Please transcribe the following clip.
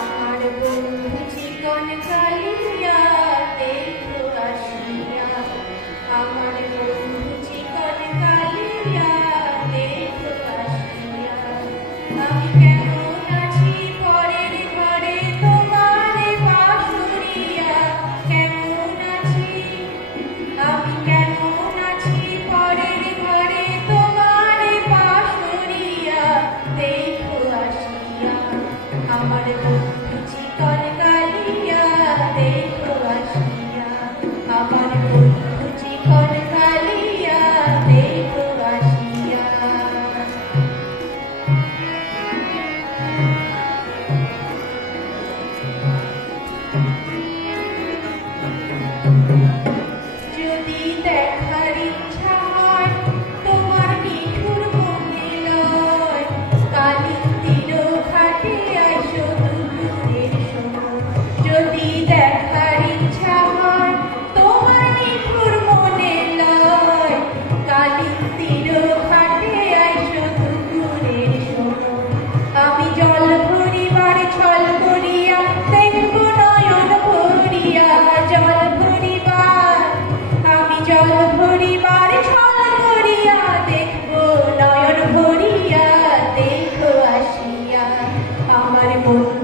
আমার বন্ধু চিকন কালিয়া দেখো আসিয়া, আমার বন্ধু চিকন কালিয়া দেখো আসিয়া। আমি কেমন আছি পরের ঘরে তোমার বাঁশুরিয়া, কেমন আছি আমি, কেমন আছি পরের ঘরে তোমার বাঁশুরিয়া দেখো আসিয়া। আমার বন্ধু চিকন কালিয়া দেখো আসিয়া, আমার বন্ধু চিকন কালিয়া দেখো আসিয়া। যদি দেখার ইচ্ছা হয় তোমার নিঠুর মনে লয়, কালিন্দির ঘাটে আইসো দুপুরের সময়। যদি দেখার ইচ্ছা হয় তোমার নিঠুর মনে লয়, কালিন্দির ঘাটে আইসো দুপুরের সময়। আমি জল ভরিবার ছল করিয়া দেখব নয়ন ভরিয়া, জল ভরিবার আমি জল ভরিবার ছল করিয়া দেখব নয়ন ভরিয়া দেখো আসিয়া। আমার বন্ধু